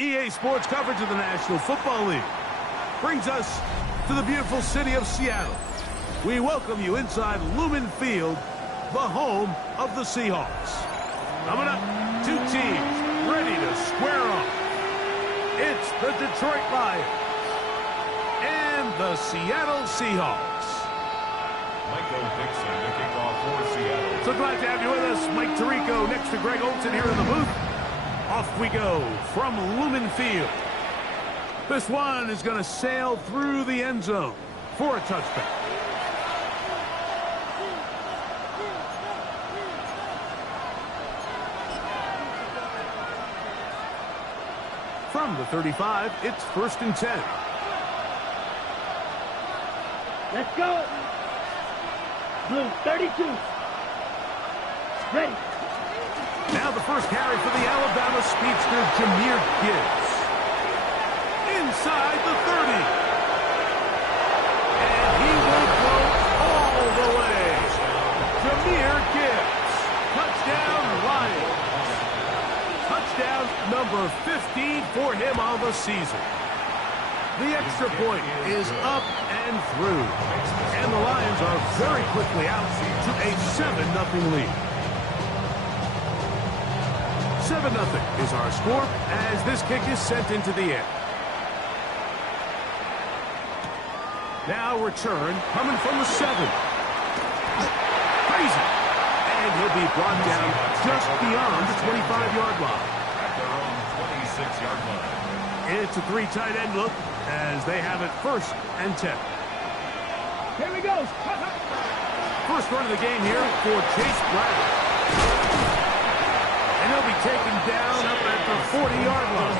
EA Sports coverage of the National Football League brings us to the beautiful city of Seattle. We welcome you inside Lumen Field, the home of the Seahawks. Coming up, two teams ready to square off. It's the Detroit Lions and the Seattle Seahawks. Michael Dixon to kick off for Seattle. So glad to have you with us. Mike Tirico next to Greg Olsen here in the booth. Off we go from Lumen Field. This one is going to sail through the end zone for a touchdown. From the 35, it's 1st and 10. Let's go. Blue, 32. Ready. Now the first carry for the Alabama speedster, Jahmyr Gibbs. Inside the 30. And he will go all the way. Jahmyr Gibbs. Touchdown, Lions. Touchdown number 15 for him on the season. The extra point is up and through. And the Lions are very quickly out to a 7-0 lead. 7-0 is our score as this kick is sent into the air. Now return coming from the 7. Crazy. And he'll be brought down just beyond the 25-yard line. At their own 26-yard line. It's a 3 tight end look as they have it 1st and 10. Here we go. First run of the game here for Chase Brown. And he'll be taken down up at the 40-yard line.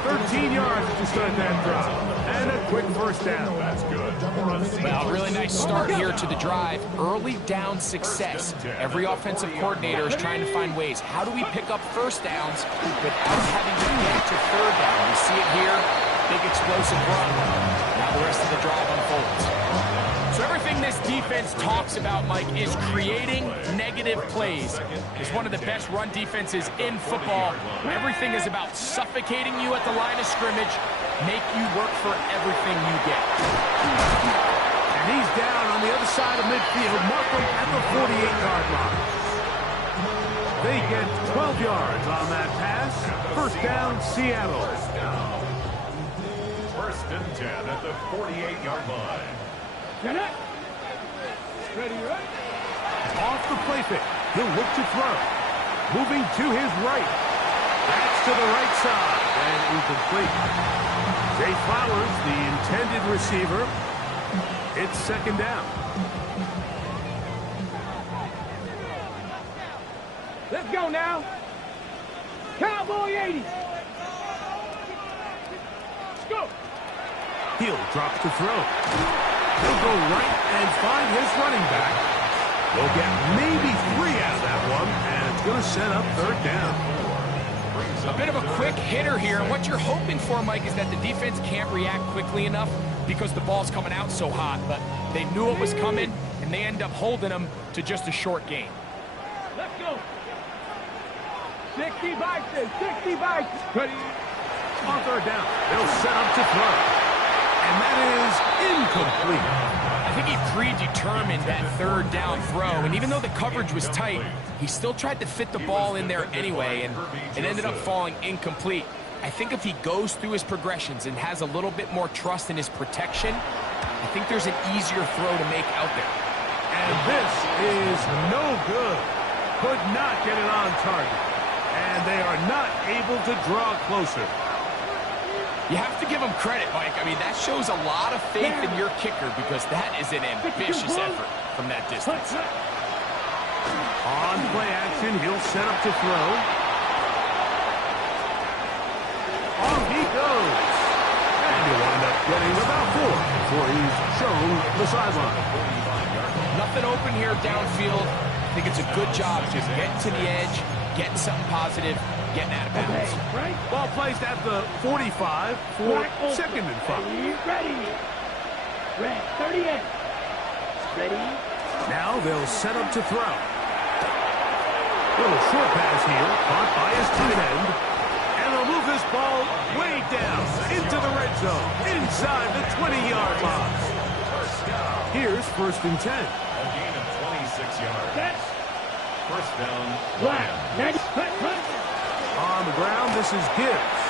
13 yards to start that drive. And a quick first down. That's good. Well, really nice start here to the drive. Early down success. Every offensive coordinator is trying to find ways. How do we pick up first downs without having to get to third down? We see it here. Big explosive run. Now the rest of the drive unfolds. So everything this defense talks about, Mike, is creating negative plays. It's one of the best run defenses in football. Everything is about suffocating you at the line of scrimmage, make you work for everything you get. And he's down on the other side of midfield. Mark him at the 48-yard line. They get 12 yards on that pass. First down, Seattle. 1st and 10 at the 48-yard line. Ready, right? Off the play fake. He'll look to throw. Moving to his right. That's to the right side. And incomplete. Zay Flowers, the intended receiver. It's 2nd down. Let's go now. Cowboy 80. Let's go. Hill drops to throw. He'll go right and find his running back. They'll get maybe 3 out of that one, and it's going to set up 3rd down. A bit of a quick hitter here, and what you're hoping for, Mike, is that the defense can't react quickly enough because the ball's coming out so hot, but they knew it was coming, and they end up holding them to just a short gain. Let's go. 60 Bison, 60 Bison. Ready. On 3rd down, they'll set up to throw. And that is incomplete. I think he predetermined that 3rd down throw, and even though the coverage was tight, he still tried to fit the ball in there anyway, and it ended up falling incomplete. I think if he goes through his progressions and has a little bit more trust in his protection, I think there's an easier throw to make out there. And this is no good. Could not get it on target. And they are not able to draw closer. You have to give him credit, Mike. I mean, that shows a lot of faith in your kicker because that is an ambitious effort from that distance. On play action, he'll set up to throw. On he goes. And he'll wind up getting about 4 before he's shown the sideline. Nothing open here downfield. I think it's a good job just getting to the edge, getting something positive, getting out of bounds. Right. Ball placed at the 45 for 2nd and 5. Ready. Red, 38. Ready. Now they'll set up to throw. Little short pass here, caught by his tight end. And And they'll move this ball way down into the red zone, inside the 20-yard line. Here's 1st and 10. A gain of 26 yards. That's First down, flat. Lions. On the ground, this is Gibbs.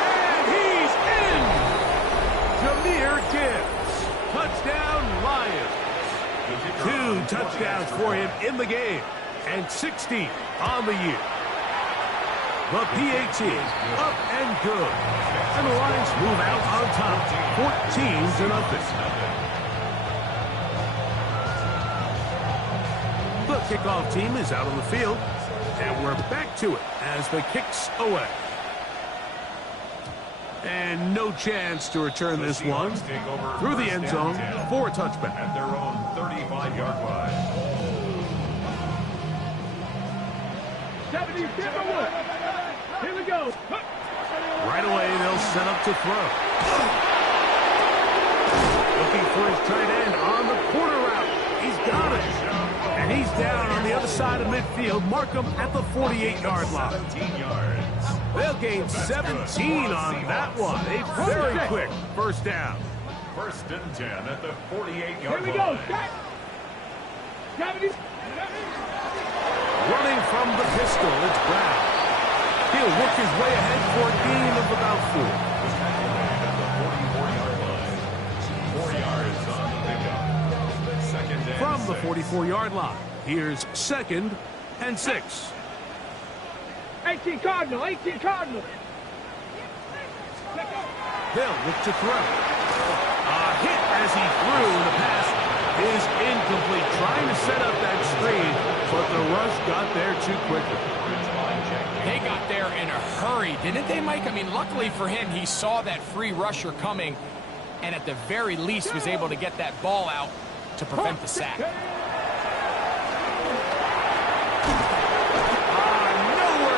And he's in! Jahmyr Gibbs. Touchdown, Lions. 2 touchdowns for him in the game. And 60 on the year. The PAT up and good. And the Lions move out on top, 14-0. The kickoff team is out on the field. And we're back to it as the kick's away. And no chance to return this one through the end zone for a touchback. At their own 35-yard line. 70, here we go. Right away, they'll set up to throw. Looking for his tight end on the corner route. He's got it. And he's down on the other side of midfield. Mark him at the 48-yard line. 17 yards. They'll gain 17 on that one. A very quick first down. 1st and 10 at the 48-yard Here line. we go. 70. Running from the pistol, it's Brown. He'll work his way ahead for a gain of about 4. At the 44-yard line. 4 yards on the pickup. 2nd and From the 6. 44-yard line, here's 2nd and 6. 18 Cardinal, 18 Cardinal. They'll look to throw. A hit as he threw, and the pass is incomplete. Trying to set up that screen, but the rush got there too quickly. They got there in a hurry, didn't they, Mike? I mean, luckily for him, he saw that free rusher coming, and at the very least was able to get that ball out to prevent the sack. Nowhere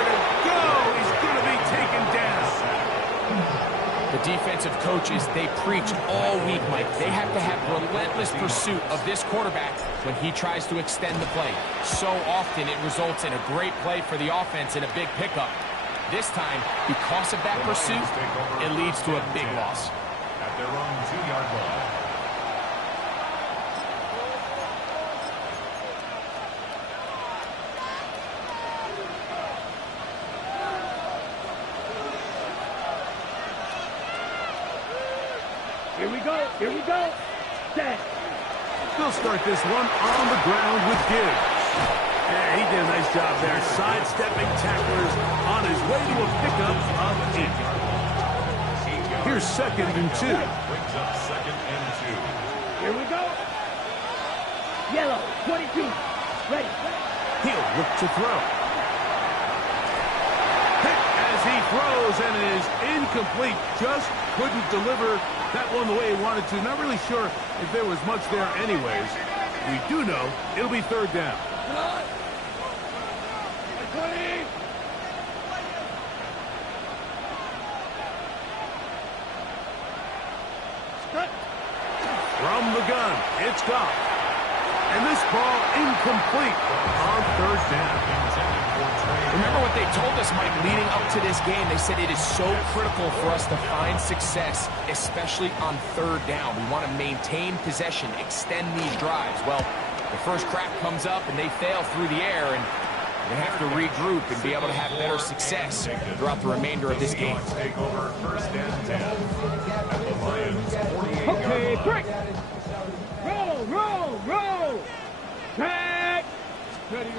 to go. He's going to be taken down. The defensive coaches, they preach all week, Mike. They have to have relentless pursuit of this quarterback when he tries to extend the play. So often it results in a great play for the offense and a big pickup. This time, because of that pursuit, it leads to a big loss. At their own 2-yard line. Here we go. Here we go. Set. They'll start this one on the ground with Gibbs. Yeah, he did a nice job there, sidestepping tacklers on his way to a pickup of 8. Here's 2nd and 2. Brings up 2nd and 2. Here we go. Yellow, 22. Ready. He'll look to throw. Hit as he throws, and it is incomplete. Just couldn't deliver that one the way he wanted to. Not really sure if there was much there anyways. We do know it'll be 3rd down. 20. From the gun, it's gone. And this ball incomplete on 3rd down. Remember what they told us, Mike, leading up to this game. They said it is so critical for us to find success, especially on 3rd down. We want to maintain possession, extend these drives. Well, the first crack comes up and they fail through the air, and they have to regroup and be able to have better success throughout the remainder of this game. Take over 1st and 10 at the Lions 48-yard Okay, line. break. Roll. Tag. Ready.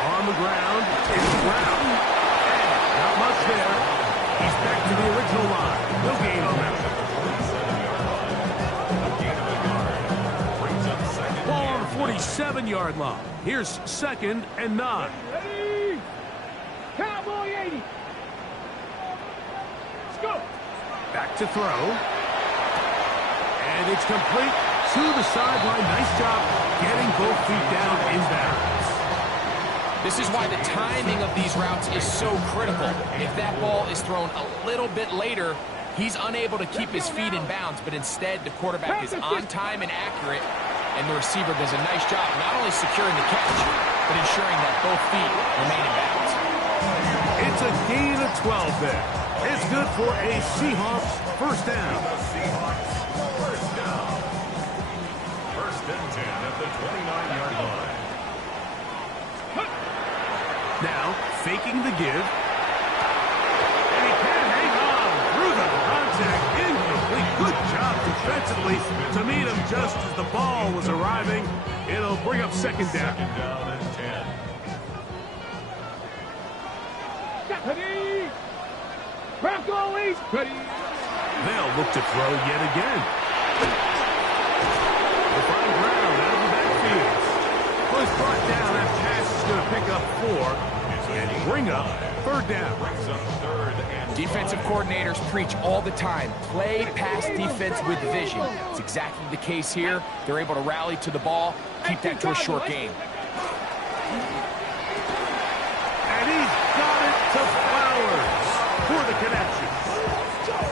On the ground, it's Brown. And not much there. He's back to the original line. No gain on that. Ball on the 47-yard line. Here's 2nd and 9. Ready. Cowboy 80. Let's go. Back to throw. And it's complete to the sideline. Nice job getting both feet down in bounds. This is why the timing of these routes is so critical. If that ball is thrown a little bit later, he's unable to keep his feet in bounds, but instead the quarterback is on time and accurate, and the receiver does a nice job not only securing the catch, but ensuring that both feet remain in bounds. It's a gain of 12 there. It's good for a Seahawks first down. Seahawks first down. First and 10 at the 29-yard line. Now, faking the give. And he can't hang on through the contact. Incomplete. Good job defensively to meet him just as the ball was arriving. It'll bring up second down. Second down and 10. Ready. Bronco East. Ready. They'll look to throw yet again. They'll find ground out of the backfield. Well, he's brought down. That pass is going to pick up 4 and bring up third down. Brings up third and Defensive coordinators preach all the time, play pass defense with vision. It's exactly the case here. They're able to rally to the ball, keep that to a short game. And he's got it to Flowers for the connection.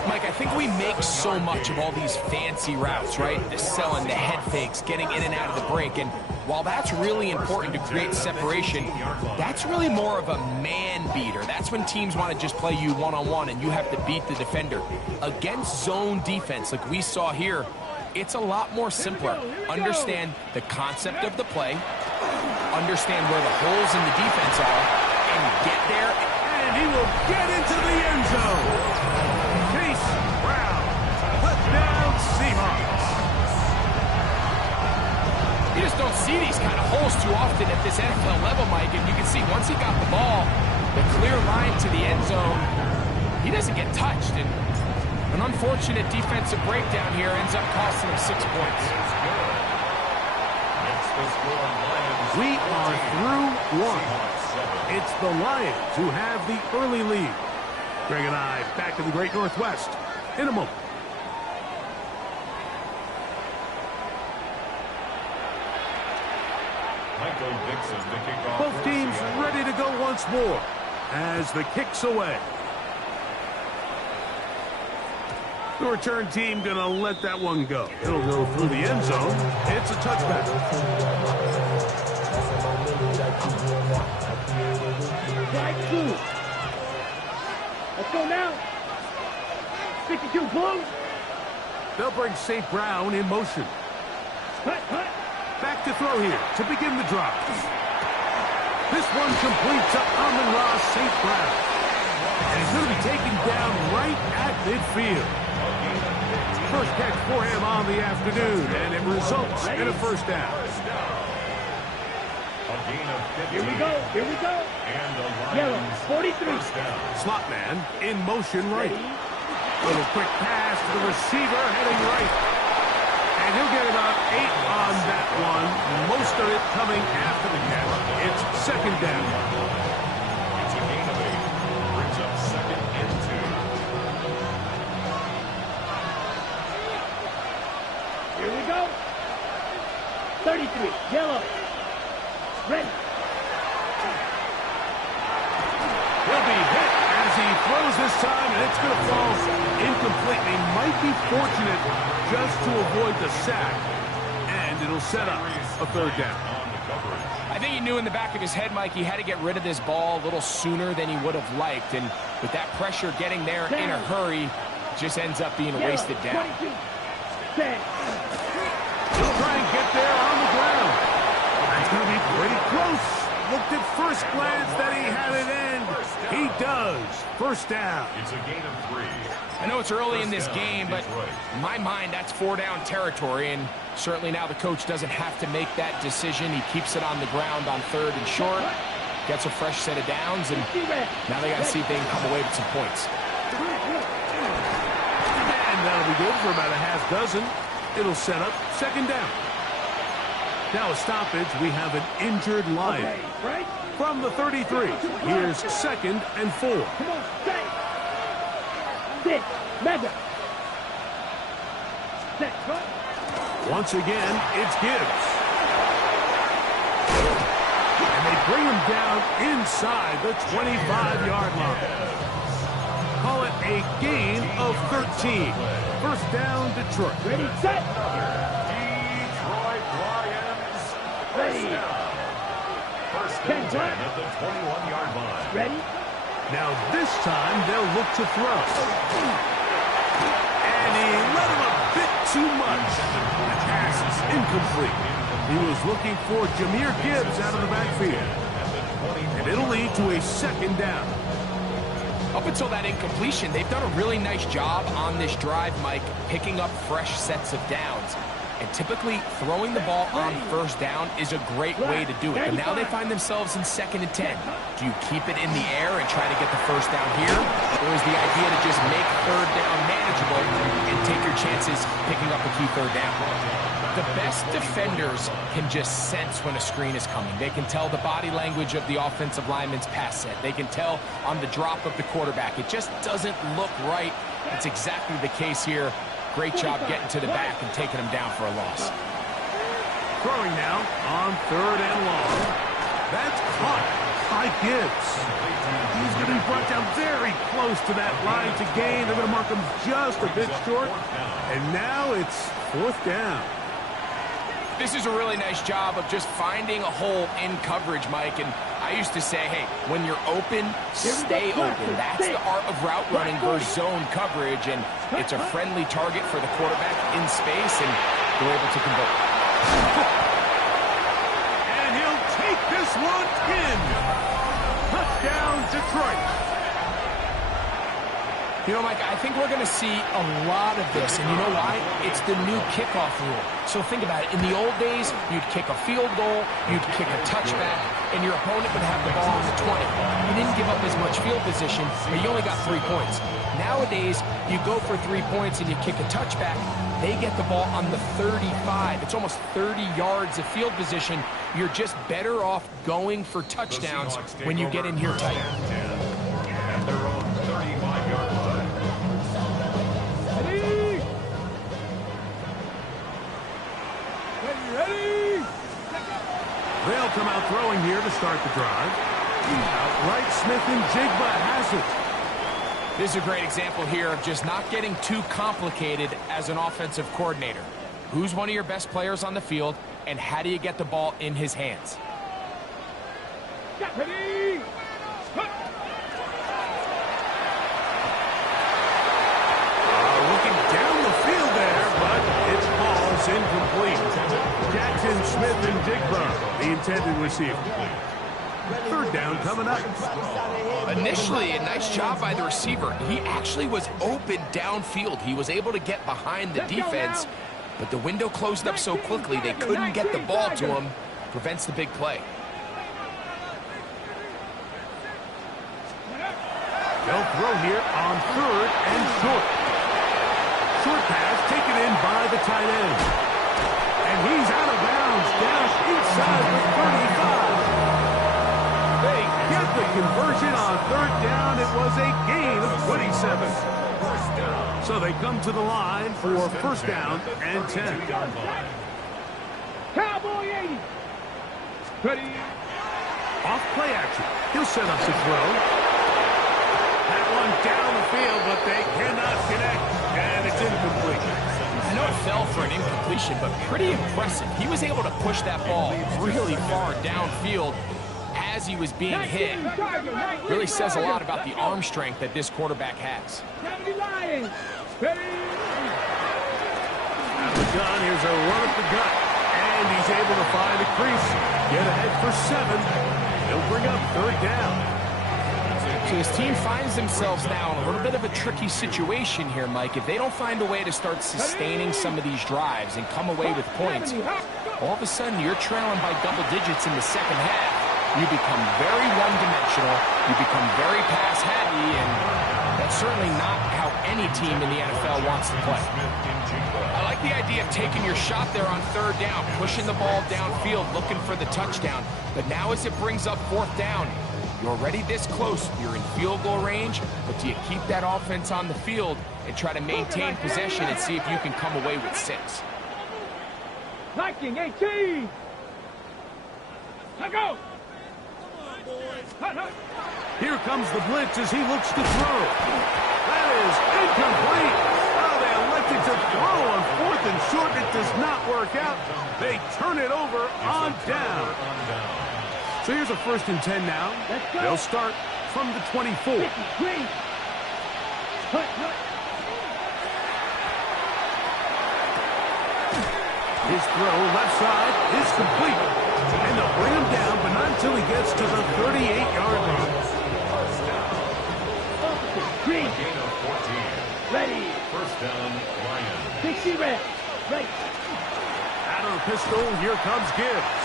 Mike, I think we make so much of all these fancy routes, right? The selling, the head fakes, getting in and out of the break. And while that's really important to create separation, that's really more of a man beater. That's when teams want to just play you one-on-one and you have to beat the defender. Against zone defense like we saw here, it's a lot more simpler. Understand the concept of the play, understand where the holes in the defense are, and get there. And he will get into the end zone. Chase Brown, touchdown Seahawks. You just don't see these kind of holes too often at this NFL level, Mike. And you can see once he got the ball, the clear line to the end zone, he doesn't get touched. And an unfortunate defensive breakdown here ends up costing him 6 points. Next, the score, Lions. We are through one. It's the Lions who have the early lead. Greg and I back in the Great Northwest in a moment. Michael Dixon to kick off. Both teams ready to go once more as the kick's away. The return team going to let that one go. It'll go through the end zone. It's a touchback. Strike 2. Let's go now. 52 blue. They'll bring St. Brown in motion. Hut, hut. Back to throw here to begin the drive. This one complete to Amon-Ra St. Brown. And he's going to be taken down right at midfield. First catch for him on the afternoon, and it results in a first down. Here we go. Here we go. And the Yellow, Lions 43. first down. Slot man in motion right. Little quick pass to the receiver heading right. And he'll get about 8 on that one. Most of it coming after the catch. It's second down. It's a gain of 8. Brings up second and 2. Here we go. 33. Yellow. Ready. He'll be hit as he throws this time, and it's going to fall incomplete. They might be fortunate just to avoid the sack, and it'll set up a third down. On the coverage. I think he knew in the back of his head, Mike, he had to get rid of this ball a little sooner than he would have liked. And with that pressure getting there in a hurry, it just ends up being a wasted down. 22. Set. He'll try and get there on the ground. That's going to be pretty close. Looked at first glance that he had it end. He does. First down. It's a gain of 3. I know it's early in this game, but in my mind, that's 4-down territory. And certainly now the coach doesn't have to make that decision. He keeps it on the ground on third and short, gets a fresh set of downs, and now they got to see if they can come away with some points. And that'll be good for about a half dozen. It'll set up second down. Now a stoppage. We have an injured Lion. Okay, right? From the 33, here's second and 4. Come on, set. Sit. Mega. Set. Cut. Once again, it's Gibbs. And they bring him down inside the 25-yard line. Call it a gain of 13. First down, Detroit. Ready, set. Detroit Lions Ready. first down. First and 10 at the 21-yard line. Ready. Now this time they'll look to throw. And he let him a bit too much. The pass is incomplete. He was looking for Jahmyr Gibbs out of the backfield. And it'll lead to a second down. Up until that incompletion, they've done a really nice job on this drive, Mike, picking up fresh sets of downs. And typically, throwing the ball on first down is a great way to do it. But now they find themselves in 2nd and 10. Do you keep it in the air and try to get the first down here? Or is the idea to just make 3rd down manageable and take your chances picking up a key 3rd down? The best defenders can just sense when a screen is coming. They can tell the body language of the offensive lineman's pass set. They can tell on the drop of the quarterback. It just doesn't look right. It's exactly the case here. Great job getting to the back and taking him down for a loss. Throwing now on 3rd and long. That's caught by Gibbs. He's going to be brought down very close to that line to gain. They're going to mark him just a bit short. And now it's 4th down. This is a really nice job of just finding a hole in coverage, Mike. And I used to say, hey, when you're open, stay open. That's the art of route running versus zone coverage. And it's a friendly target for the quarterback in space, and they're able to convert. And he'll take this one in. Touchdown, Detroit. You know, Mike, I think we're going to see a lot of this, and you know why? It's the new kickoff rule. So think about it. In the old days, you'd kick a field goal, you'd kick a touchback, and your opponent would have the ball on the 20. You didn't give up as much field position, but you only got 3 points. Nowadays, you go for 3 points and you kick a touchback, they get the ball on the 35. It's almost 30 yards of field position. You're just better off going for touchdowns when you get in here tight. At their own 35-yard line. They'll come out throwing here to start the drive. Outright, Smith and Jigba has it. This is a great example here of just not getting too complicated as an offensive coordinator. Who's one of your best players on the field, and how do you get the ball in his hands? Ready? Looking down the field there, but it's ball's incomplete. Jackson, Smith, and Jigba, the intended receiver. 3rd down coming up. Initially, a nice job by the receiver. He actually was open downfield. He was able to get behind the defense, but the window closed up so quickly they couldn't get the ball to him. Prevents the big play. They'll throw here on 3rd and short. Short pass taken in by the tight end. And he's out of bounds, down inside the 35. They get the conversion on 3rd down. It was a gain of 27. So they come to the line for 1st down and 10. Cowboy 80. Ready? Off play action. He'll set up the throw. That one down the field, but they cannot connect, and it's incomplete. I know it fell for an incompletion, but pretty impressive. He was able to push that ball really far downfield as he was being hit. Really says a lot about the arm strength that this quarterback has. Ready? Out of the gun, here's a run up the gut, and he's able to find a crease. Get ahead for 7. He'll bring up 3rd down. So his team finds themselves now in a little bit of a tricky situation here, Mike. If they don't find a way to start sustaining some of these drives and come away with points, all of a sudden you're trailing by double digits in the 2nd half. You become very one-dimensional, you become very pass-heavy, and that's certainly not how any team in the NFL wants to play. I like the idea of taking your shot there on 3rd down, pushing the ball downfield, looking for the touchdown. But now as it brings up 4th down, you're already this close. You're in field goal range, but do you keep that offense on the field and try to maintain possession and see if you can come away with 6? Liking 18. Let go. Here comes the blitz as he looks to throw. That is incomplete. Oh, they elected to throw on 4th and short. It does not work out. They turn it over on down. So here's a 1st and 10 now. They'll start from the 24. 50, green. Hut. His throw left side is complete. And they'll bring him down, but not until he gets to the 38-yard line. Green. Gain of 14. Ready. First down, Lions. 60 red. Right. Out of the pistol, here comes Gibbs.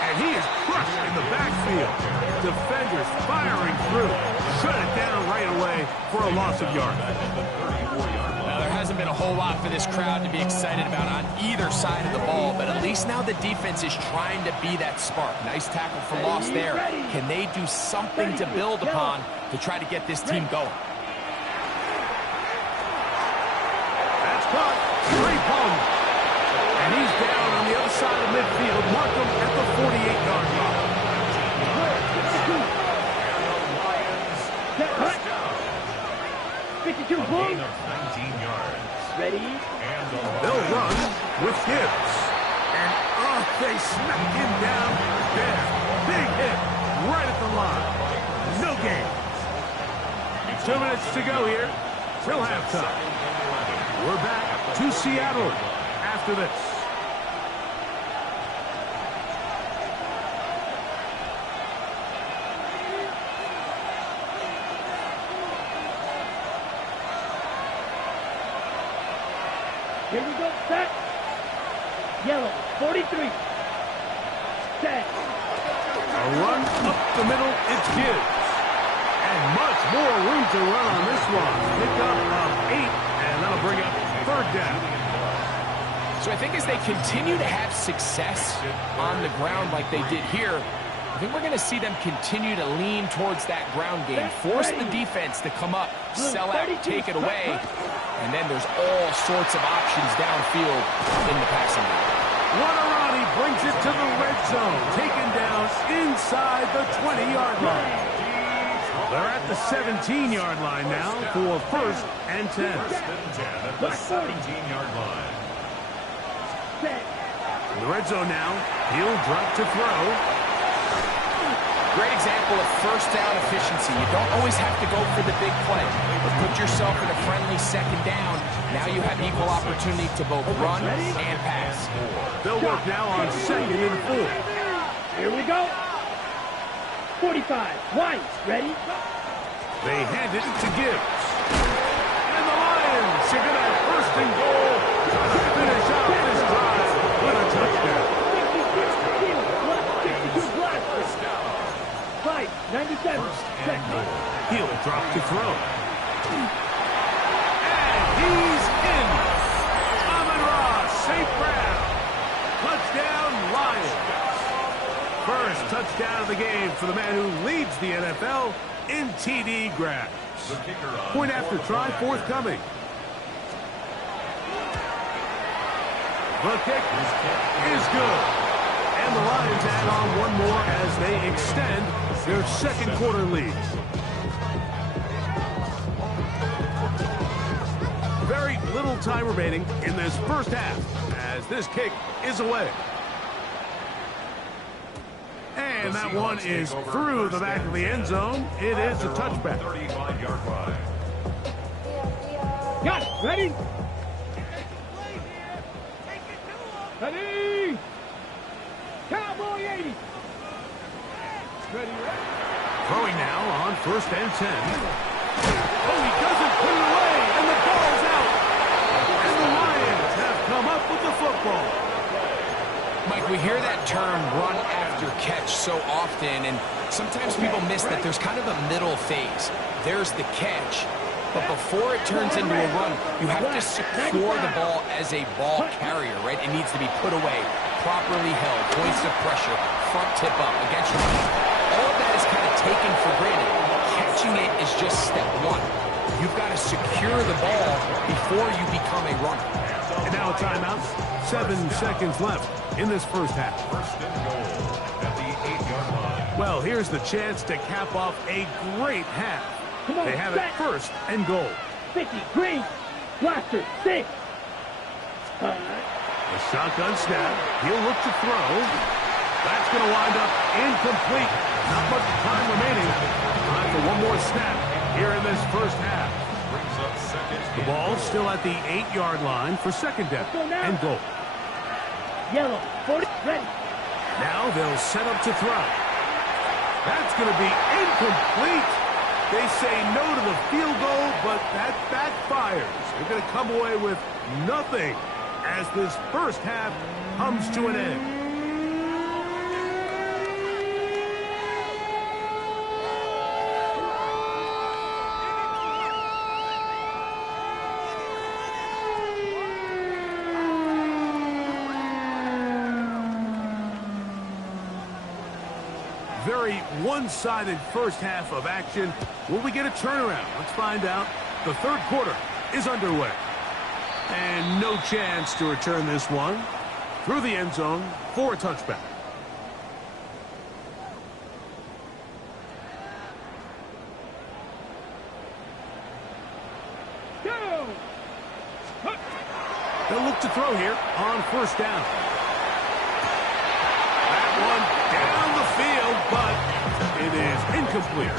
And he is crushed in the backfield. Defenders firing through. Shut it down right away for a loss of yards. Now, there hasn't been a whole lot for this crowd to be excited about on either side of the ball, but at least now the defense is trying to be that spark. Nice tackle for loss there. Can they do something to build upon to try to get this team going? That's caught. Straight home. And he's down on the other side of midfield. Mark him at the 48-yard line. First down. 52 A gain boom. of 19 yards. Ready. And the They'll Lions. run with Gibbs. And, they smack him down there. Big hit right at the line. No gain. 2 minutes to go here till halftime. We're back to Seattle after this. Here we go. Set. Yellow. 43. Set. A run up the middle, it's Gibbs. And much more room to run on this one. Pick up of 8, and that'll bring up third down. So I think as they continue to have success on the ground like they did here, I think we're going to see them continue to lean towards that ground game, force the defense to come up, sell out, take it away, and then there's all sorts of options downfield in the passing game. Waterani brings it to the red zone, taken down inside the 20-yard line. They're at the 17-yard line now for first and 10. First and 10 at the 17-yard line. Set. In the red zone now, he'll drop to throw. Great example of first down efficiency. You don't always have to go for the big play, but put yourself in a friendly second down. Now you have equal opportunity to both run and pass. They'll work now on second and 4. Here we go. 45. White. Ready. They hand it to Gibbs. And the Lions are going to have first and goal to finish out this drive with a touchdown. 62 block. 97. Set. He'll drop to throw. And he's in. Amon-Ra St. Brown. Touchdown, Lions. First touchdown of the game for the man who leads the NFL in TD grabs. Point after try forthcoming. The kick is good. And the Lions add on one more as they extend their second quarter lead. Very little time remaining in this first half as this kick is away. And that one is through the back of the end zone. It is a touchback. 35-yard line. Got it. Ready. Ready. Cowboy 80. Ready. Throwing now on first and 10. Oh, he doesn't put it away, and the ball's out. And the Lions have come up with the football. Mike, we hear that term run after catch so often, and sometimes people miss that there's kind of a middle phase. There's the catch, but before it turns into a run, you have to secure the ball as a ball carrier, right? It needs to be put away, properly held, points of pressure, front tip up against your feet. All of that is kind of taken for granted. Catching it is just step one. You've got to secure the ball before you become a runner. And now a timeout. 7 seconds left in this first half. First and goal at the 8-yard line. Well, here's the chance to cap off a great half. Come on, They have it first and goal. 50. Green. Blaster. 6. The shotgun snap. He'll look to throw. That's going to wind up incomplete. Not much time remaining. Time for one more snap here in this first half. Brings up second. The ball still at the 8-yard line for second down and goal. Yellow, 40, ready. Now they'll set up to throw. That's going to be incomplete. They say no to the field goal, but that backfires. They're going to come away with nothing as this first half comes to an end. Very one-sided first half of action. Will we get a turnaround? Let's find out. The third quarter is underway. And no chance to return this one through the end zone for a touchback. They'll look to throw here on first down. That one down the field, but it is incomplete.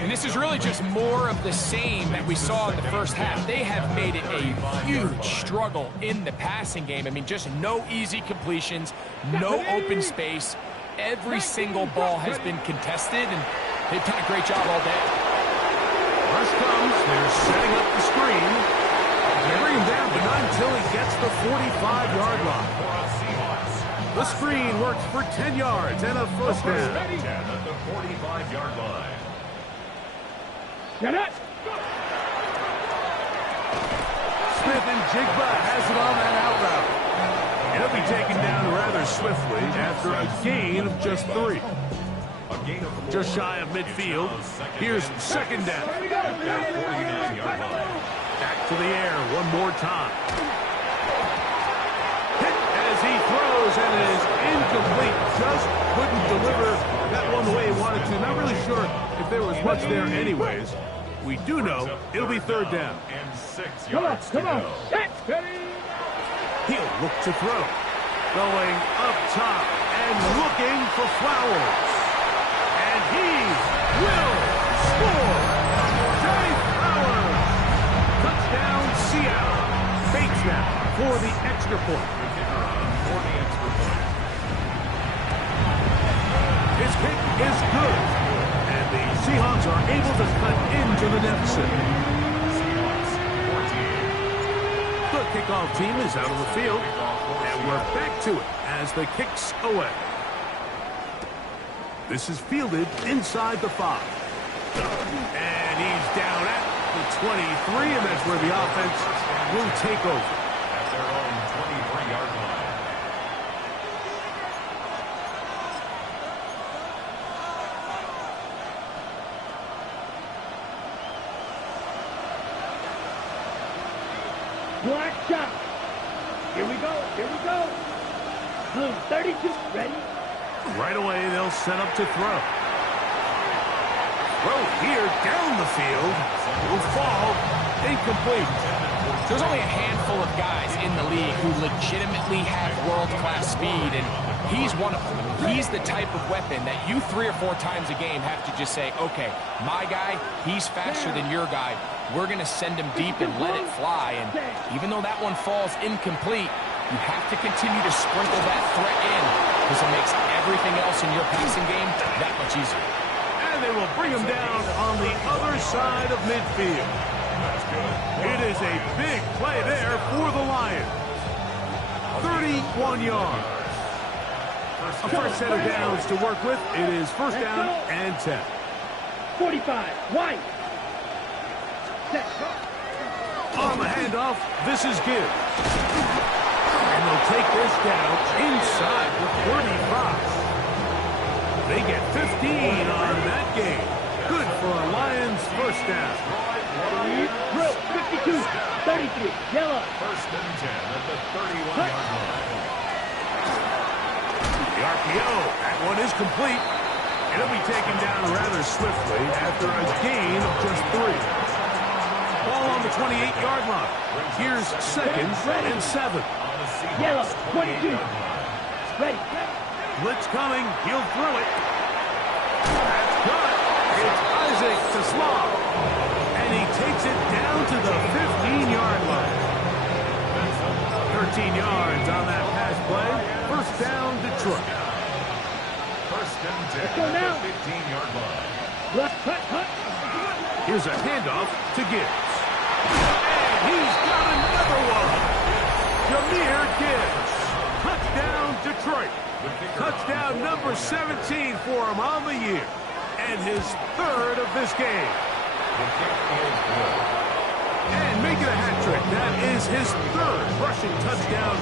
And this is really just more of the same that we saw in the first half. They have made it a huge struggle in the passing game. I mean, just no easy completions, no open space. Every single ball has been contested, and they've done a great job all day. Rush comes. They're setting up the screen. They bring him down, but not until he gets the 45-yard line. The screen works for 10 yards and a first down. At the 45-yard line. Get it. Smith and Jigba has it on that out route. And he'll be taken down rather swiftly after a gain of just 3. Just shy of midfield. Here's second down. Back to the air one more time. Hit as he throws, and it is incomplete. Just couldn't deliver that one the way he wanted to. Not really sure if there was much there anyways. We do know it'll be third down. And 6 Come on, yards come to on. go. Set. He'll look to throw. Going up top and looking for Flowers. And he will score. Jay Flowers. Touchdown, Seattle. Bates now for the extra point. His kick is good. And the Seahawks are able to cut into the deficit. The kickoff team is out of the field. And we're back to it as the kick's away. This is fielded inside the 5. And he's down at the 23, and that's where the offense will take over. At their own 23-yard line. Black shot. Here we go. Here we go. Blue 32. Ready. Right away, they'll set up to throw. Throw here down the field. Will fall. Incomplete. There's only a handful of guys in the league who legitimately have world-class speed, and he's one of them. He's the type of weapon that you 3 or 4 times a game have to just say, okay, my guy, he's faster than your guy. We're going to send him deep and let it fly. And even though that one falls incomplete, you have to continue to sprinkle that threat in because it makes everything else in your passing game that much easier. And they will bring him down on the other side of midfield. It is a big play there for the Lions. 31 yards. A fresh set of downs to work with. It is first down and 10. 45. White. Set. On the handoff, this is Gibbs. And they'll take this down inside the 35. They get 15 on that game. Good for a Lions first down. Drill 52. 33. Yellow. First and 10 at the 31-yard line. The RPO, that one is complete. And it'll be taken down rather swiftly after a gain of just 3. Ball on the 28-yard line. Here's second and 7. Yellow 22. Ready. Blitz coming. He'll throw it. That's good. It's Isaac to Small. And he takes it down to the 15-yard line. 13 yards on that pass play. First down, Detroit. First and 10 Let's go at now. the 15-yard line. Left, cut. Here's a handoff to Gibbs. And he's got another one. Jahmyr Gibbs. Touchdown, Detroit. Touchdown number 17 for him on the year. And his third of this game. The kick is good. And making a hat trick. That is his third rushing touchdown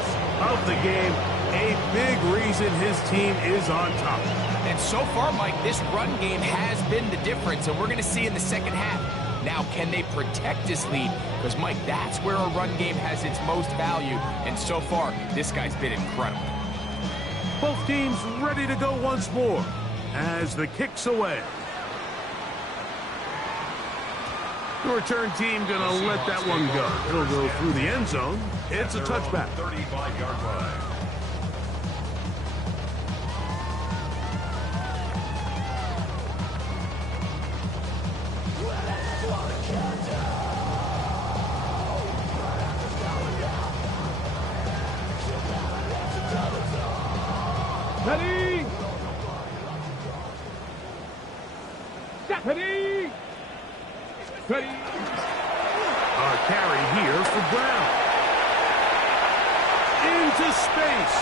of the game. A big reason his team is on top. And so far, Mike, this run game has been the difference, and we're going to see in the second half. Now, can they protect this lead? Because, Mike, that's where a run game has its most value. And so far, this guy's been incredible. Both teams ready to go once more as the kick's away. The return team going to let that one go. It'll go through the end zone. It's a touchback. 35-yard line. Ready! Step ready! Ready! Our carry here for Brown. Into space.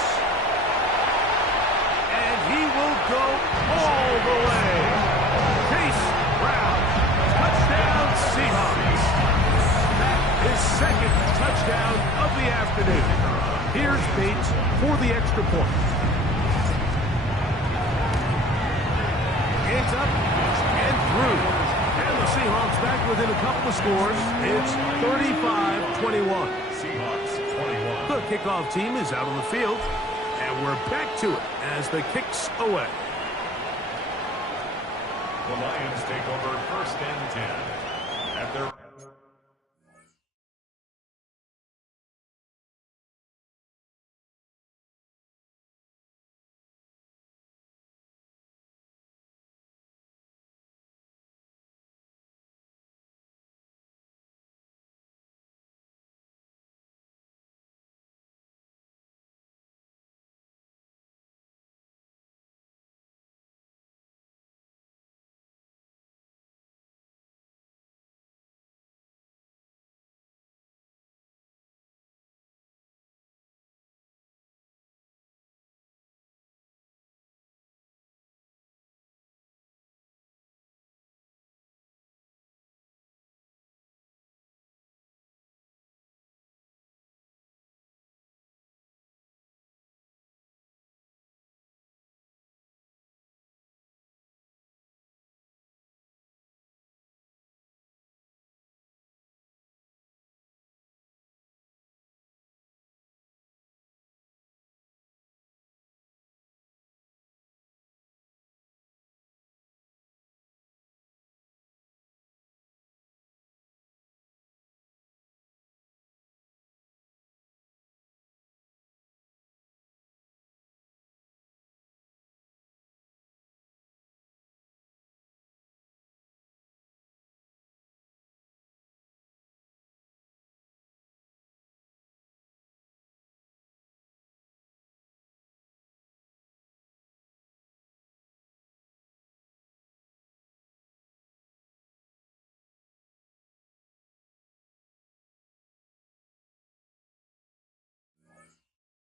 And he will go all the way. Chase Brown. Touchdown, Seahawks. That is second touchdown of the afternoon. Here's Bates for the extra point. It's up and through. And the Seahawks back within a couple of scores. It's 35-21. Seahawks 21. The kickoff team is out on the field. And we're back to it as the kick's away. The Lions take over first and 10 at their...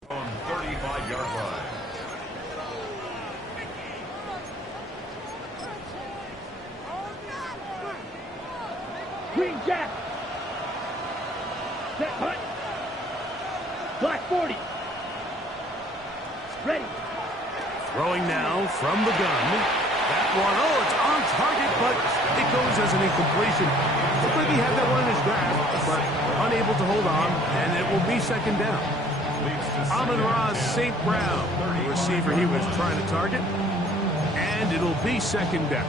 on 35-yard line. Green Jack! Set hunt! Black 40! Ready! Throwing now from the gun. That one, oh, it's on target, but it goes as an incompletion. Looks like he had that one in his grasp, but unable to hold on, and it will be second down. Amon-Ra St. Brown, the receiver he was trying to target, and it'll be second down.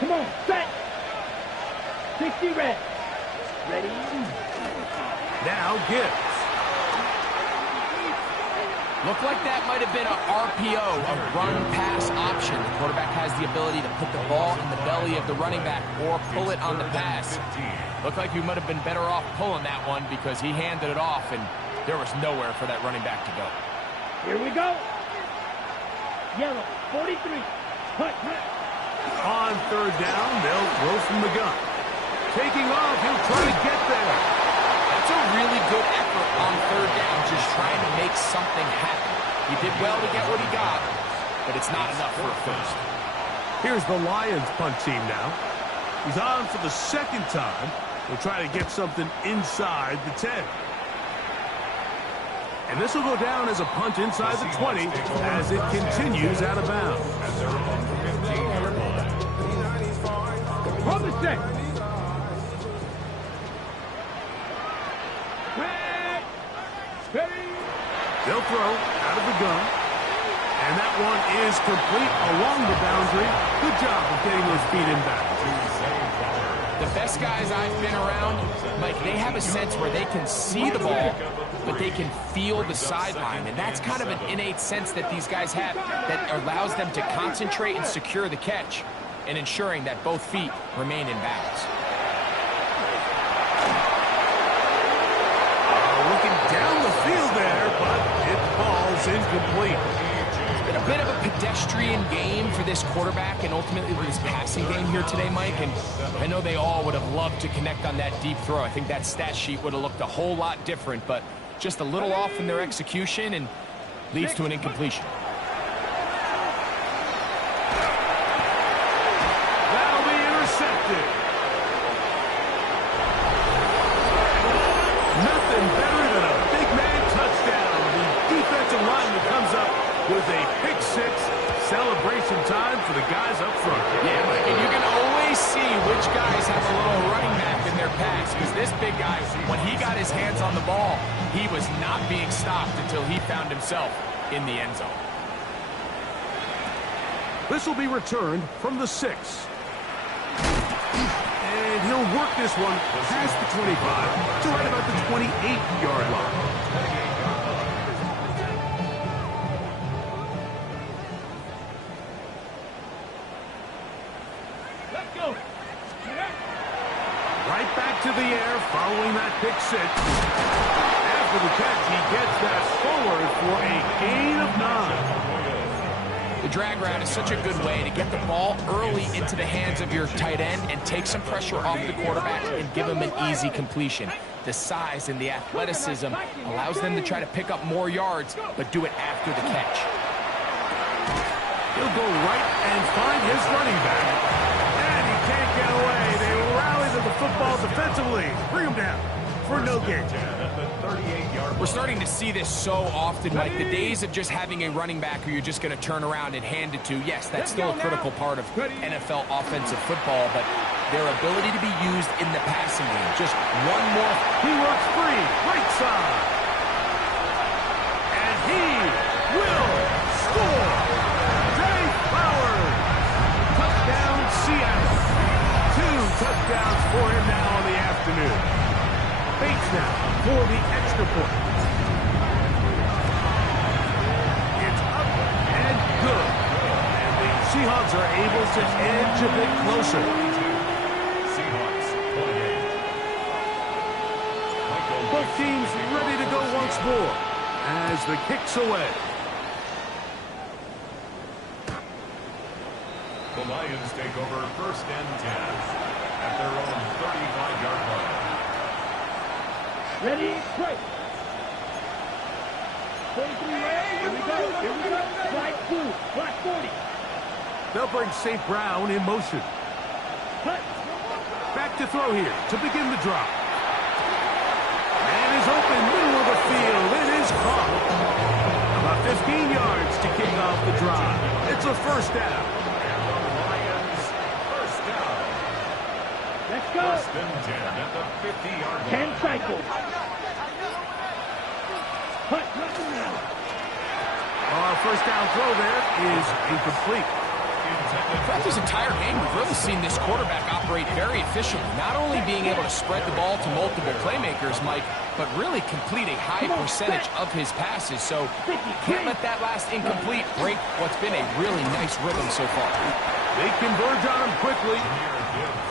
Come on, set! 60 red. Ready? Now Gibbs. Looked like that might have been a RPO, a run-pass option. The quarterback has the ability to put the ball in the belly of the running back or pull it on the pass. Looked like he might have been better off pulling that one because he handed it off, and there was nowhere for that running back to go. Here we go. Yellow, 43. Hut. On third down, they'll throw from the gun. Taking off, he'll try to get there. That's a really good effort on third down, just trying to make something happen. He did well to get what he got, but it's not enough for a first. Here's the Lions punt team now. He's on for the second time. He'll try to get something inside the 10. And this will go down as a punt inside the 20 as it continues out of bounds. Hold the set. They'll throw out of the gun. And that one is complete along the boundary. Good job of getting those feet in back. The best guys I've been around, Mike, they have a sense where they can see the ball, but they can feel the sideline. And that's kind of an innate sense that these guys have that allows them to concentrate and secure the catch and ensuring that both feet remain in bounds. Looking down the field there, but it falls incomplete. It's been a bit of a pedestrian game for this quarterback and ultimately this passing game here today, Mike. And I know they all would have loved to connect on that deep throw. I think that stat sheet would have looked a whole lot different, but just a little off in their execution and leads to an incompletion. That'll be intercepted. Nothing better than a big man touchdown. The defensive lineman comes up with a pick six. Celebration time for the guys up front. Yeah, Mike, and you can always see which guys have a little running back in their pass because this big guy, when he got his hands on the ball, he was not being stopped until he found himself in the end zone. This will be returned from the 6. And he'll work this one past the 25 to right about the 28-yard line. Let's go. Right back to the air following that pick six. After the catch, he gets that forward for a gain of 9. The drag route is such a good way to get the ball early into the hands of your tight end and take some pressure off the quarterback and give him an easy completion. The size and the athleticism allows them to try to pick up more yards, but do it after the catch. He'll go right and find his running back. And he can't get away. They rally to the football defensively. Bring him down for no gain. We're starting to see this so often, Mike. The days of just having a running back who you're just going to turn around and hand it to, yes, that's still a critical part of NFL offensive football, but their ability to be used in the passing game. Just one more. He works free, right side. And he will score. Dave Powers. Touchdown, Seattle. 2 touchdowns for him now on the afternoon. Bates now for the extra point. It's up and good. And the Seahawks are able to edge a bit closer. Seahawks, 28. Both teams ready to go once more as the kick's away. The Lions take over 1st and 10 at their own 35-yard line. Ready, break. 43 right. Here we go. Slide 2. Block 40. They'll bring St. Brown in motion. Cut. Back to throw here to begin the drop. And is open middle of the field. It is caught. About 15 yards to kick off the drive. It's a first down. And the Lions, first down. Let's go. 1st and 10 at the 50-yard line. 10 cycles. Cut. Our first down throw there is incomplete. Intended Throughout this entire game, we've really seen this quarterback operate very efficiently, not only being able to spread the ball to multiple playmakers, Mike, but really complete a high percentage of his passes. So can't let that last incomplete break what's been a really nice rhythm so far. They converge on him quickly.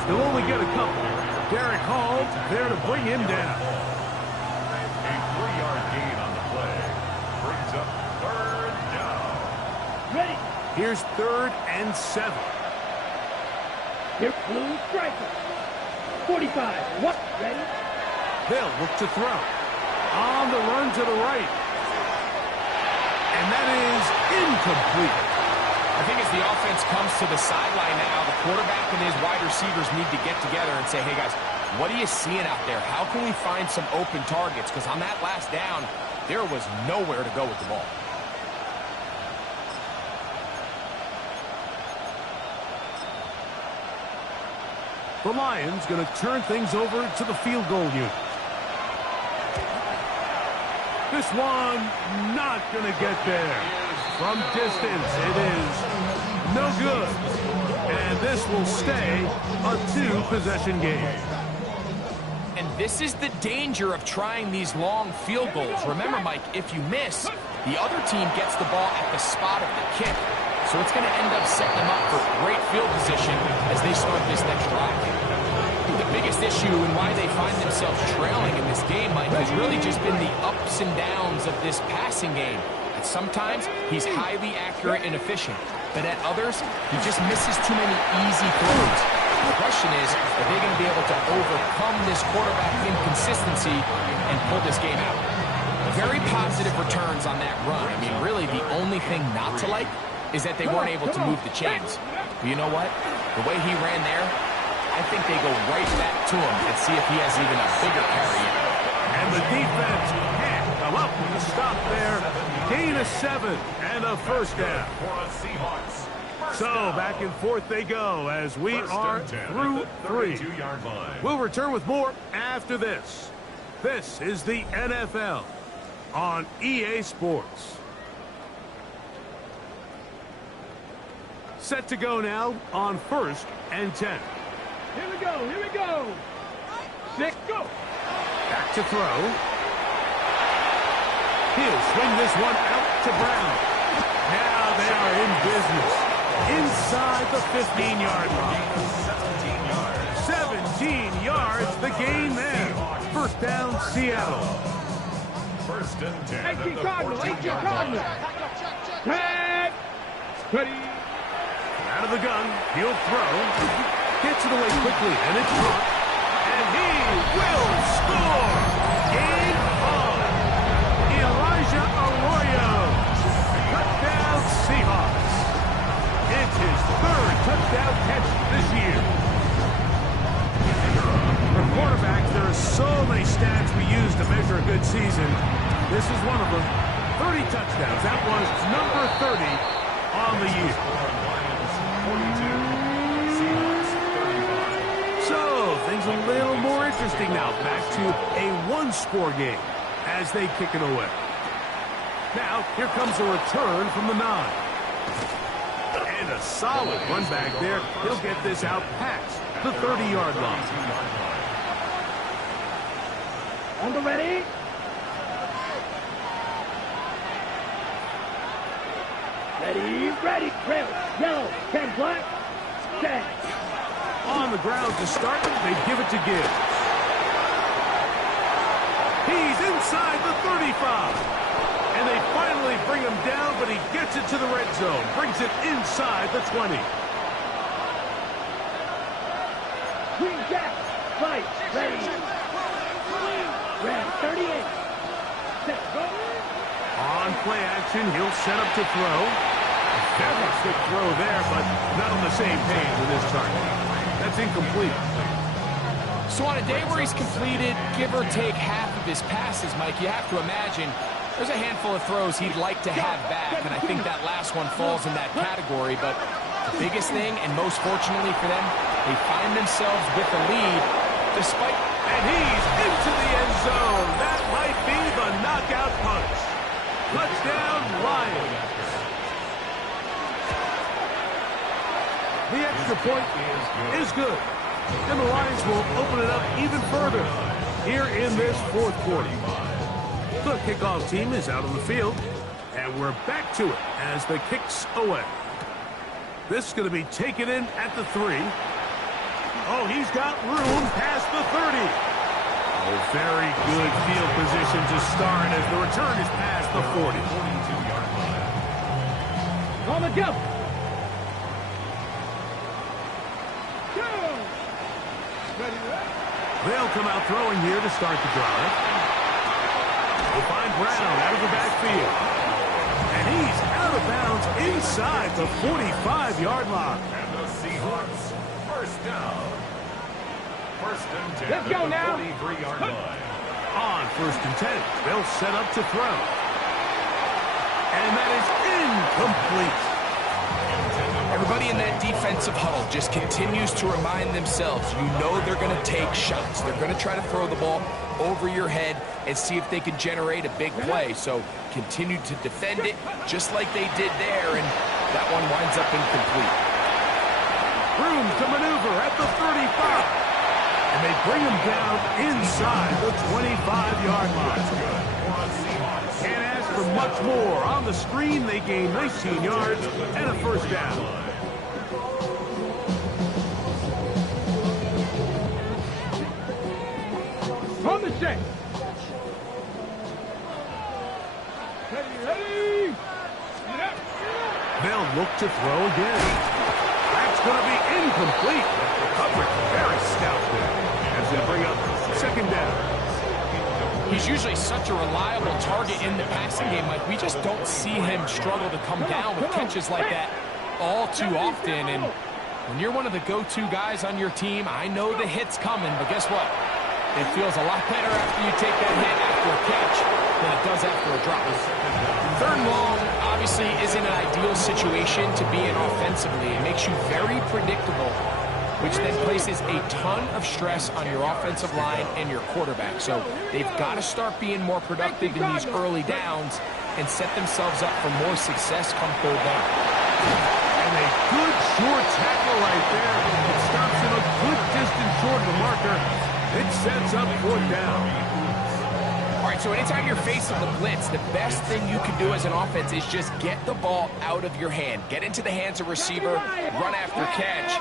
He'll only get a couple. Derek Hall there to bring him down. A 3-yard gain on the play. Brings up third down. Ready. Here's 3rd and 7. Here, blue striker. 45. What? Ready? They'll look to throw. On the run to the right. And that is incomplete. I think as the offense comes to the sideline now, the quarterback and his wide receivers need to get together and say, hey, guys, what are you seeing out there? How can we find some open targets? Because on that last down, there was nowhere to go with the ball. The Lions going to turn things over to the field goal unit. This one not going to get there. From distance, it is no good. And this will stay a 2-possession game. And this is the danger of trying these long field goals. Remember, Mike, if you miss, the other team gets the ball at the spot of the kick. So it's going to end up setting them up for great field position as they start this next drive. The biggest issue and why they find themselves trailing in this game, Mike, has really just been the ups and downs of this passing game. And sometimes he's highly accurate and efficient, but at others, he just misses too many easy throws. The question is, are they going to be able to overcome this quarterback inconsistency and pull this game out? Very positive returns on that run. I mean, really, the only thing not to like is that they weren't able to move the chains. But you know what? The way he ran there, I think they go right back to him and see if he has even a bigger carry in. And the defense can't come up with a stop there. Gain of 7 and a first down. So back and forth they go as we are through 3. We'll return with more after this. This is the NFL on EA Sports. Set to go now on 1st and 10. Here we go. Here we go. 6, go. Back to throw. He'll swing this one out to Brown. Now they are in business. Inside the 15-yard line. 17 yards, the gain there. First down, Seattle. 1st and 10. 18 Cardinal. 18 Cardinal. Tag. Ready. Out of the gun, he'll throw. Gets it away quickly, and it's caught. And he will score. Game on. Elijah Arroyo. Touchdown, Seahawks. It's his 3rd touchdown catch this year. For quarterbacks, there are so many stats we use to measure a good season. This is one of them. 30 touchdowns. That was number 30 on the year. So, things a little more interesting now. Back to a 1-score game as they kick it away. Now, here comes a return from the 9. And a solid run back there. He'll get this out past the 30-yard line. On the ready. Ready. Red, yellow, 10 black, 10. On the ground to start, they give it to Gibbs. He's inside the 35. And they finally bring him down, but he gets it to the red zone. Brings it inside the 20. Green jack, right, ready. Red, 38. Set, go. On play action, he'll set up to throw. Very quick throw there, but not on the same page with his target. That's incomplete. So on a day where he's completed, give or take half of his passes, Mike, you have to imagine there's a handful of throws he'd like to have back, and I think that last one falls in that category. But the biggest thing, and most fortunately for them, they find themselves with the lead despite... And he's into the end zone. That might be the knockout punch. Touchdown, Lions. The extra point is good. And the Lions will open it up even further here in this fourth quarter. The kickoff team is out on the field, and we're back to it as the kick's away. This is going to be taken in at the 3. Oh, he's got room past the 30. Oh, very good field position to start as the return is past the 40. 42-yard line. On the jump. They'll come out throwing here to start the drive. They find Brown out of the backfield. And he's out of bounds inside the 45-yard line. And the Seahawks, first down. First and 10 Let's go at the now. 43-yard line. On first and 10, they'll set up to throw. And that is incomplete. Everybody in that defensive huddle just continues to remind themselves, you know they're going to take shots. They're going to try to throw the ball over your head and see if they can generate a big play. So continue to defend it just like they did there, and that one winds up incomplete. Room to maneuver at the 35. And they bring him down inside the 25-yard line. Can't ask for much more. On the screen, they gain 19 yards and a first down. On the set. Ready. They'll look to throw again. That's going to be incomplete. The coverage very stout there. As they bring up second down. He's usually such a reliable target in the passing game. Like, we just don't see him struggle to come down with catches like that all too often. And when you're one of the go-to guys on your team, I know the hit's coming, but guess what? It feels a lot better after you take that hit after a catch than it does after a drop. Third and long obviously isn't an ideal situation to be in offensively. It makes you very predictable, which then places a ton of stress on your offensive line and your quarterback. So they've got to start being more productive in these early downs and set themselves up for more success come third down. And a good short tackle right there. It stops him a good distance short of the marker. It sets up fourth down. All right, so anytime you're facing the blitz, the best thing you can do as an offense is just get the ball out of your hand. Get into the hands of receiver, run after catch.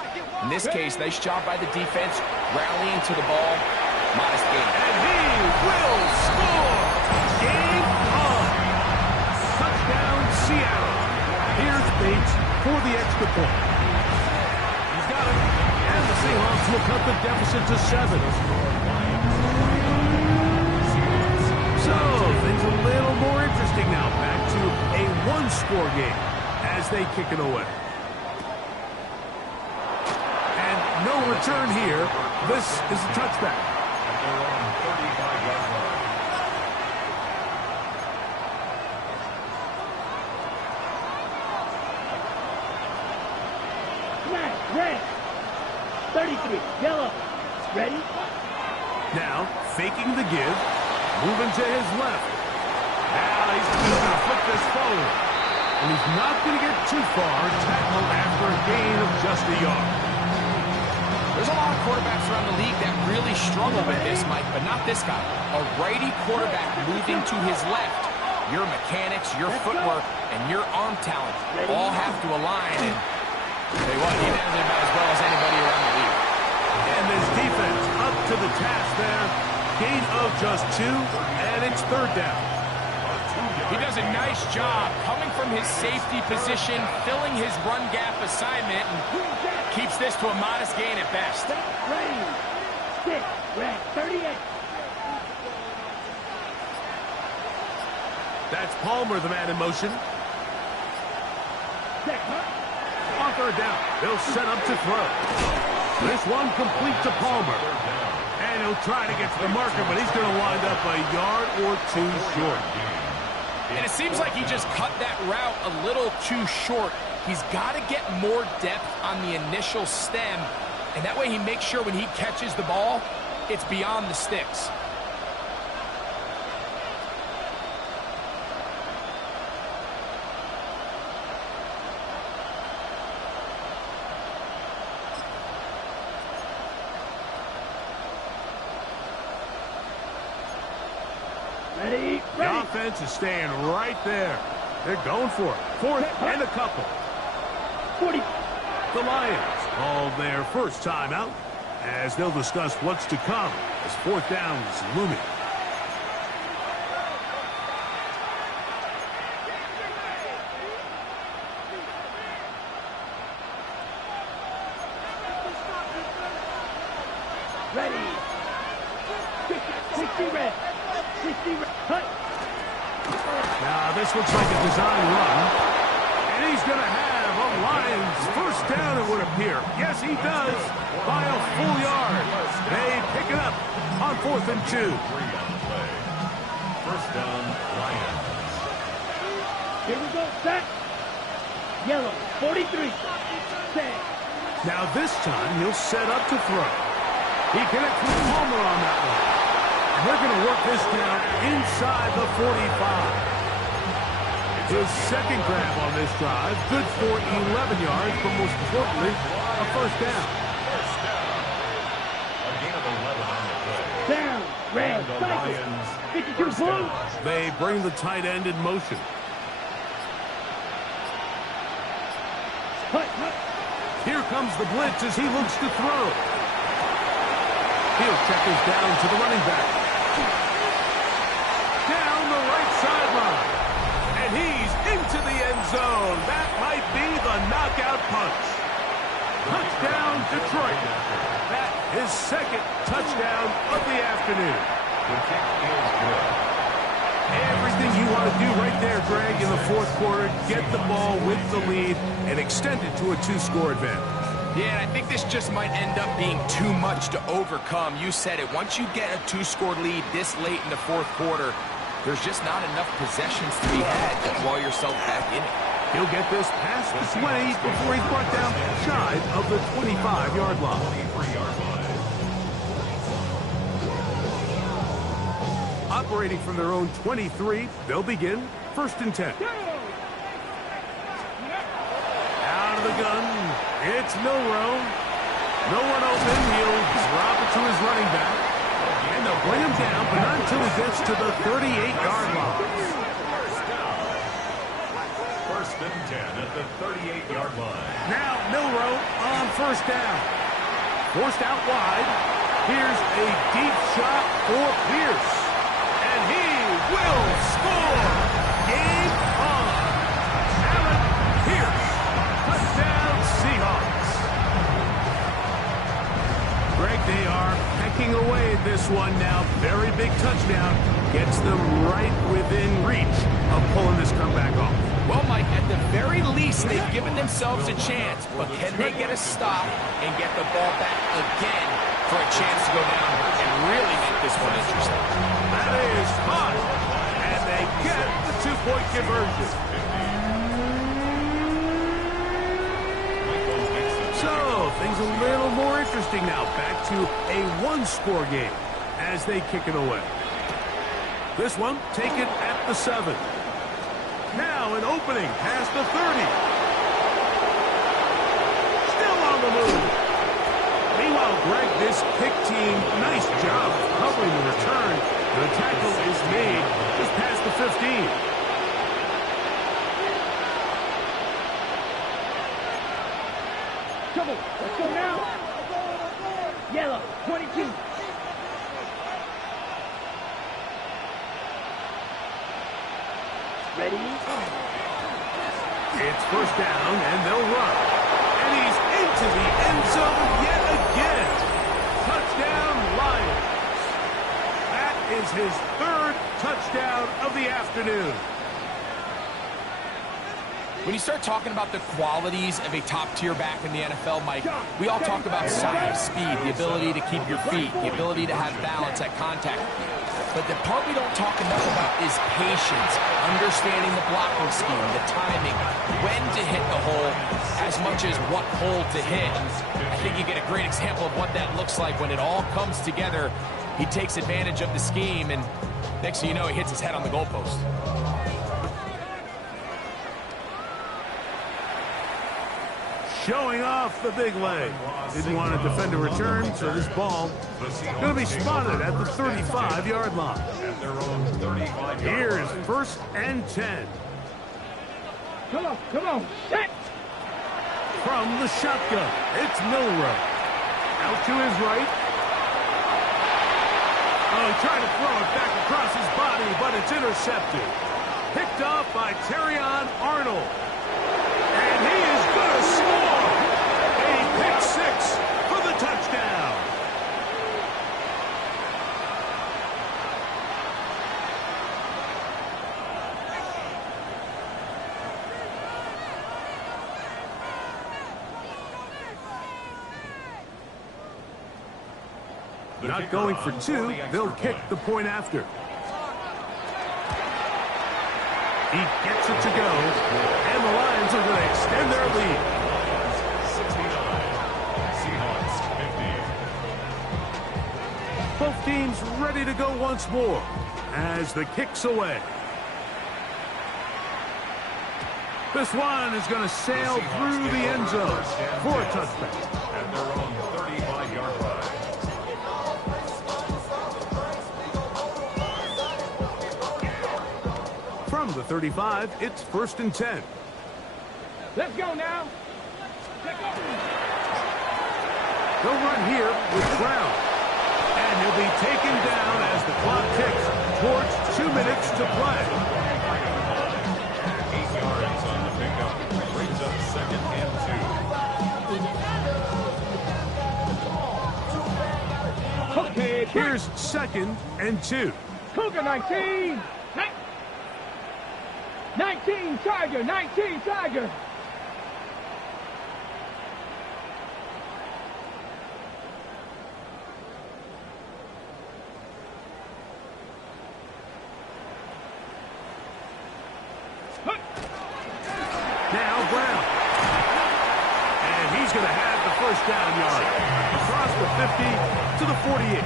In this case, nice job by the defense, rallying to the ball. Modest gain. And he will score. Game on. Touchdown, Seattle. Here's Bates for the extra point. He's got it. And the Seahawks will cut the deficit to 7. So, things a little more interesting now. Back to a one-score game as they kick it away. And no return here. This is a touchback. Red. 33. Yellow. Ready? Now, faking the give. Moving to his left. Now he's going to flip this forward. And he's not going to get too far. Tackle after a gain of just a yard. There's a lot of quarterbacks around the league that really struggle with this, Mike, but not this guy. A righty quarterback moving to his left. Your mechanics, your footwork, and your arm talent all have to align. And tell you what, he does it about as well as anybody around the league. And this defense up to the task there. Gain of just 2, and it's third down. He does a nice job coming from his safety position, filling his run gap assignment, and keeps this to a modest gain at best. Ready. 6. Red. 38. That's Palmer, the man in motion. On third down, they'll set up to throw. This one complete to Palmer. And he'll try to get to the marker, but he's going to wind up a yard or 2 short. And it seems like he just cut that route a little too short. He's got to get more depth on the initial stem, and that way he makes sure when he catches the ball, it's beyond the sticks. Ready? The offense is staying right there. They're going for it. Fourth and a couple. 40. The Lions call their first timeout as they'll discuss what's to come as fourth down is looming. Ready. 60 red. 60 red. Cut. Now this looks like a design run. And he's going to have a Lions first down, it would appear. Yes, he does, by a full yard. They pick it up on 4th and 2. First down, Lions. Here we go. Set. Yellow. 43. Set. Now this time he'll set up to throw. He connects with Palmer on that one. And they're going to work this down inside the 45. His second grab on this drive, good for 11 yards, but most importantly, a first down. First down. A gain of 11 on the play. Down. Red. And the Cycle. Lions 52 first blue. down. They bring the tight end in motion. Cut. Cut. Here comes the blitz as he looks to throw. He'll check this down to the running back. Down the right sideline. And he's into the end zone. That might be the knockout punch. Touchdown, Detroit. That is second touchdown of the afternoon. The kick is good. Everything you want to do right there, Greg, in the fourth quarter, get the ball with the lead and extend it to a 2-score advantage. Yeah, and I think this just might end up being too much to overcome. You said it. Once you get a 2-score lead this late in the fourth quarter, there's just not enough possessions to be had to claw yourself back in it. He'll get this past the 20 before he's brought down shy of the 25-yard line. 23-yard line. Operating from their own 23, they'll begin first and 10. Out of the gun, it's Milroe. No one open, he'll drop it to his running back. And they'll bring him down, but not until he gets to the 38-yard line. First and 10 at the 38-yard line. Now Milroe on first down. Forced out wide. Here's a deep shot for Pierce. And he will score. Game on. Allen Pierce. Touchdown Seahawks. Greg, they are pecking away at this one now. Very big touchdown. Gets them right within reach of pulling this comeback off. Well, Mike, at the very least, they've given themselves a chance. But can they get a stop and get the ball back again for a chance to go down and really make this one interesting? That is hot. And they get the 2-point conversion. So, things a little more interesting now. Back to a 1-score game as they kick it away. This one taken at the 7. Now an opening past the 30. Still on the move. Meanwhile, Greg, this kick team, nice job covering the return. The tackle is made just past the 15. Trouble. Let's go now. Yellow. 22. Ready? It's first down, and they'll run. And he's into the end zone yet again. Touchdown, Lions. That is his 3rd touchdown of the afternoon. When you start talking about the qualities of a top-tier back in the NFL, Mike, we all talk about size, speed, the ability to keep your feet, the ability to have balance at contact. But the part we don't talk enough about is patience, understanding the blocking scheme, the timing, when to hit the hole, as much as what hole to hit. I think you get a great example of what that looks like when it all comes together. He takes advantage of the scheme, and next thing you know, he hits his head on the goalpost. showing off the big leg. Didn't want to defend a return, so this ball going to be spotted at the 35-yard line. Here's 1st and 10. Come on, set! From the shotgun, it's Milrow. Out to his right. Oh, he tried to throw it back across his body, but it's intercepted. Picked off by Terrion Arnold. And he is going to score! A pick six for the touchdown. Not going for two, they'll kick the point after. He gets it to go, and the Lions are going to extend their lead. 69, Seahawks 50. Both teams ready to go once more as the kick's away. This one is going to sail through the end zone for a touchback. At their own 35-yard line. From the 35, it's 1st and 10. Let's go now. Let's go. They'll run here with Brown. And he'll be taken down as the clock ticks towards 2 minutes to play. 8 yards on the pickup. Brings up 2nd and 2. Okay, Here's 2nd and 2. Cougar 19. 19 Tiger, 19 Tiger. Now Brown. And he's going to have the 1st down yard. Across the 50 to the 48.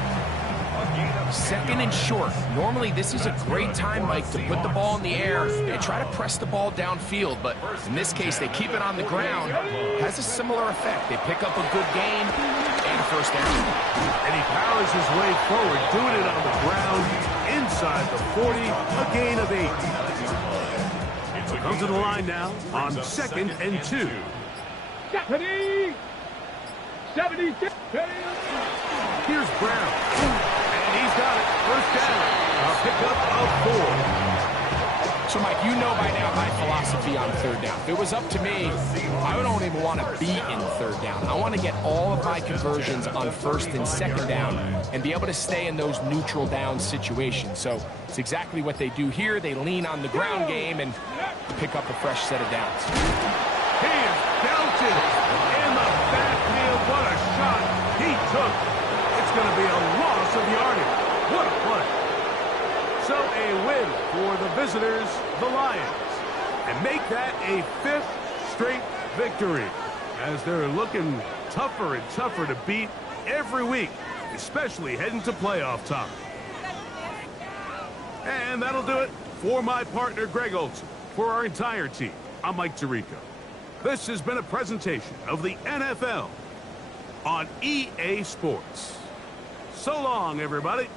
2nd and short. Normally, this is a great time, Mike, to put the ball in the air and try to press the ball downfield. But in this case, they keep it on the ground. Has a similar effect. They pick up a good gain and 1st down. And he powers his way forward, doing it on the ground inside the 40, a gain of 8. Comes to the line now on 2nd and 2. 76. Here's Brown. He's got it. 1st down. A pickup of 4. So, Mike, you know by now my philosophy on 3rd down. If it was up to me, I don't even want to be in 3rd down. I want to get all of my conversions on 1st and 2nd down and be able to stay in those neutral down situations. So it's exactly what they do here. They lean on the ground game and pick up a fresh set of downs. He is belted in the backfield. What a shot he took. It's going to be a loss of yardage. What a play. So a win for the visitors, the Lions, and make that a 5th straight victory as they're looking tougher and tougher to beat every week, especially heading to playoff time. And that'll do it for my partner, Greg Olson. For our entire team, I'm Mike Tirico. This has been a presentation of the NFL on EA Sports. So long, everybody.